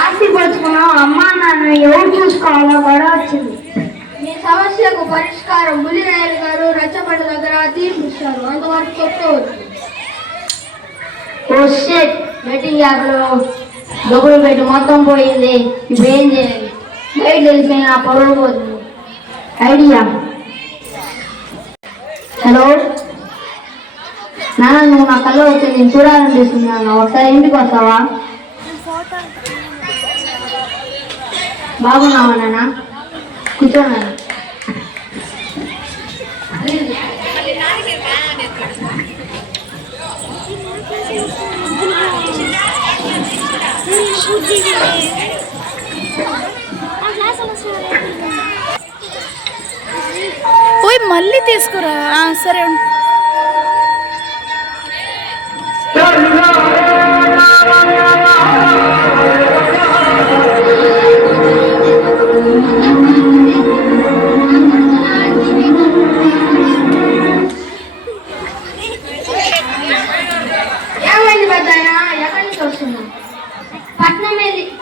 ఆస్తి పంచుకున్నాం, అమ్మా నాన్న ఎవరు చూసుకోవాలో కూడా వచ్చింది. మీ సమస్యకు పరిష్కారం బుల్లిరాయలు గారు రచ్చబండ దగ్గర తీర్పిస్తారు. అంతవరకు కొట్టుకోవచ్చు. బెట్టింగ్ యాప్ లో డబ్బులు పెట్టి మొత్తం పోయింది. ఇప్పుడు ఏం చేయాలి? బయట తెలిసిన నా పొలం పోతుంది. ఐడియా. హలో నాన్న, నువ్వు నా కళ్ళు వచ్చి నేను చూడాలనిపిస్తున్నాను. ఒకసారి ఇంటికి వస్తావా? బాగున్నావా నాన్న? కూర్చోన్నాను. పోయి మళ్ళీ తీసుకురా. సరే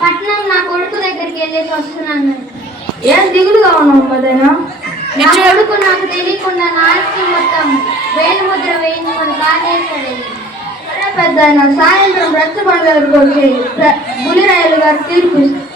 పట్నం నా కొడుకు దగ్గరికి వెళ్ళేసి వస్తున్నాను. ఏం దిగులుగా ఉన్నావు పదైనా? నా కొడుకు నాకు తెలియకుండా నా ఆస్తి మొత్తం వేలిముద్ర వేయించుకొని కాజేస్తాడు. పెద్ద సాయంత్రం రచ్చబండ దగ్గరకు వచ్చి బుల్లిరాయలు గారు తీర్పిస్తారు.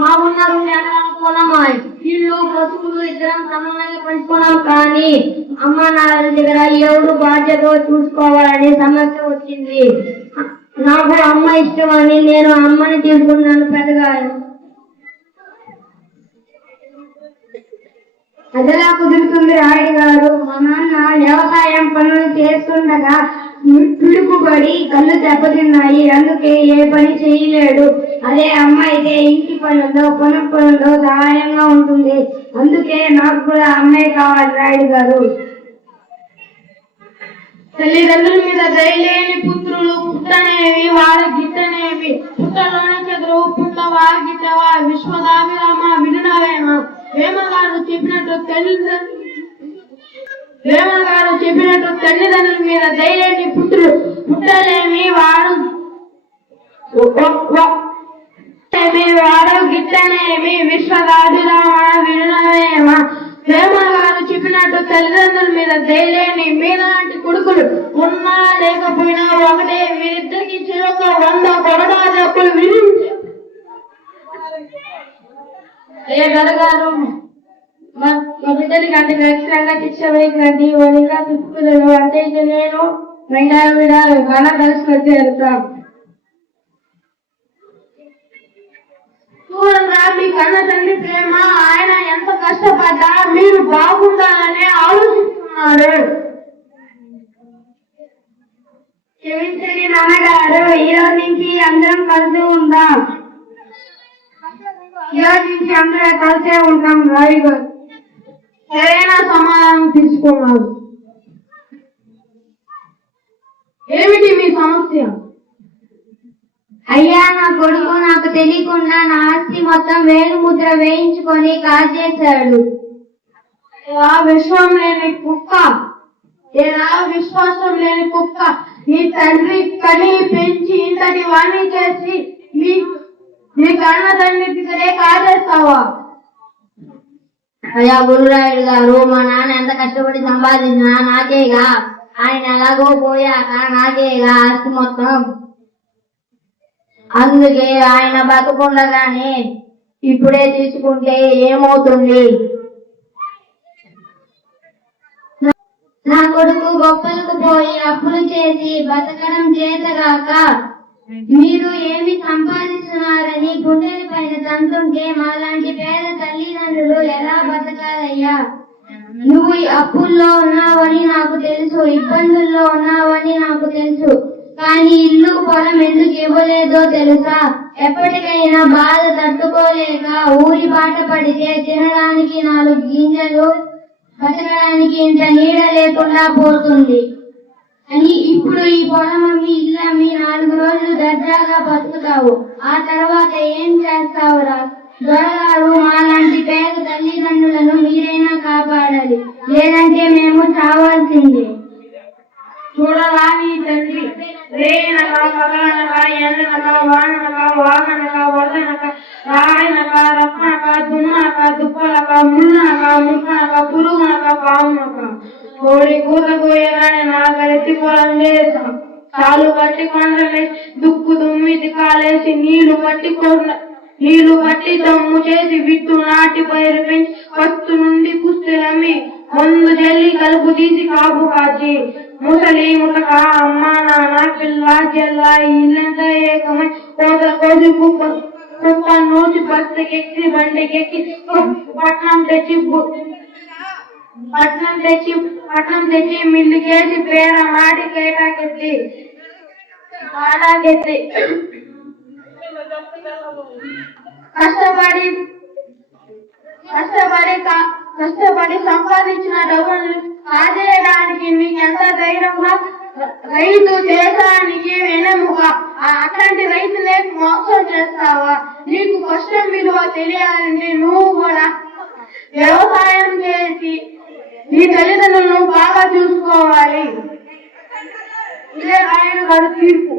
మామూలు ఇల్లు పశువులు ఇద్దరం సమానంగా పంచుకున్నాం. కానీ అమ్మ నాన్న దగ్గర ఎవరు బాధ్యత చూసుకోవాలనే సమస్య వచ్చింది. నాకు అమ్మ ఇష్టం అని నేను అమ్మని తీసుకున్నాను. పెద్దగా అదెలా కుదురుతుంది రాయుడు గారు? మా నాన్న వ్యవసాయం పనులు చేస్తుండగా పిడుపుబడి కళ్ళు దెబ్బతిన్నాయి. అందుకే ఏ పని చేయలేడు. అదే అమ్మ అయితే ఇంటి పనుల్లో పొలం పనుల్లో సహాయంగా ఉంటుంది. అందుకే నాకు కూడా అమ్మే కావాలి రాయుడు గారు. తల్లిదండ్రుల మీద దయలేని పుత్రులు పుట్టనేవి వాడ గిట్టనేవి. పుట్టలోనే చెదురు పుట్టవా గిట్టవా విశ్వదాభిరామ వినునవేమ. వేమగారు చెప్పినట్టు తల్లిదండ్రుల మీద దయలేని పుత్రులు పుట్టలేమి వాడు గిట్టనేమి విశ్వదాభిరామ వినునవేమ. వేమగారు చెప్పినట్టు తల్లిదండ్రుల మీద దయలేని మీలాంటి కొడుకులు ఉన్నా లేకపోయినా ఒకటే. వీరిద్దరికి చెరొక 100 కొరడా దెబ్బలు విని గారు మా బిడ్డలకి అంటే ఖచ్చితంగా శిక్ష వేయకండి. వనిగా తిప్పులను అంటే ఇక నేను విడాలు బాగా కలిసి వచ్చేస్తాం. చూడండి, మీ కన్న తండ్రి ప్రేమ. ఆయన ఎంత కష్టపడ్డా మీరు బాగుండాలని ఆలోచిస్తున్నారు. క్షమించండి నాన్నగారు. ఈ రోజు నుంచి అందరం కలిసి ఉందాం. ఈ రోజు నుంచి అందరూ కలిసే ఉంటాం. రాయి గారు సరైన సమాధానం తీసుకున్నారు. ఏమిటి మీ సమస్య? అయ్యా, నా కొడుకు నాకు తెలియకుండా నా ఆస్తి మొత్తం వేలిముద్ర వేయించుకొని కాజేశాడు. విశ్వాసం లేని కుక్క, విశ్వాసం లేని కుక్క. నీ తండ్రి కని పెంచి ఇంతటి వాణి చేసి మీ కన్న తండ్రి దగ్గరే కాజేస్తావా? అయ్యా బుల్లిరాయుడు గారు, మా నాన్న ఎంత కష్టపడి సంపాదించినా నాకేగా. ఆయన ఎలాగో పోయాక నాకేగా ఆస్తి మొత్తం. అందుకే ఆయన బతుకుండగానే ఇప్పుడే తీసుకుంటే ఏమవుతుంది? నా కొడుకు గొప్పలకు పోయి అప్పులు చేసి బతకడం చేతగాక మీరు ఏమి సంపాదిస్తున్నారని గుండెల పైన అంటుంటే మాలాంటి పేద తల్లిదండ్రులు ఎలా బతకాలయ్యా? నువ్వు అప్పుల్లో ఉన్నావని నాకు తెలుసు, ఇబ్బందుల్లో ఉన్నావని నాకు తెలుసు. కానీ ఇల్లు పొలం ఎందుకు ఇవ్వలేదో తెలుసా? ఎప్పటికైనా బాధ తట్టుకోలేక ఊరి బాట పడితే తినడానికి 4 గింజలు, బతకడానికి ఇంత నీడ లేకుండా పోతుంది అని ఇప్పుడు ఈ పొలం అమ్మి ఇల్లు అమ్మి 4 రోజులు దర్జాగా బతుకుతావు. ఆ తర్వాత ఏం చేస్తావురా? దొరగారు మాలాంటి పేద తల్లిదండ్రులను మీరైనా కాపాడాలి, లేదంటే మేము చావాల్సిందే. చూడరా నీ తండ్రి రేనక పగలనక ఎండనక వాననక వాగనక వరదనక రాయనక రప్పనక దుమ్మనక దుప్పలక ముళ్ళనక ముక్కనక పురుగునక పామునక కోడి కూత కోయగానే నాగరెత్తి పొలం చేసాం. చాలు పట్టి కొండలే దుక్కు దుమ్మిది కాలేసి నీళ్లు పట్టి దమ్ము చేసి విత్తు నాటి పైరు పెంచి కత్తు నుండి పుస్తులమ్మి మందు జల్లి కలుపు తీసి కాపు కాచి ముసలి ముసక అమ్మ నాన్న పిల్ల జల్ల ఇల్లంతా ఏకమై కోత కోసి కుక్క నూచి బస్తకెక్కి బండికెక్కి పట్నం తెచ్చి మిల్లుకేసి పేర మాడి కేటాకెత్తి కష్టపడి సంపాదించిన డబ్బులు కాజేయడానికి నీకెంత ధైర్యంగా? రైతు దేశానికి వెన్నెముక, అట్లాంటి రైతులే మోసం చేస్తావా? నీకు కష్టం విలువ తెలియాలంటే నువ్వు కూడా వ్యవసాయం చేసి నీ తల్లిదండ్రులను బాగా చూసుకోవాలి. ఇదే ఆయన గారు తీర్పు.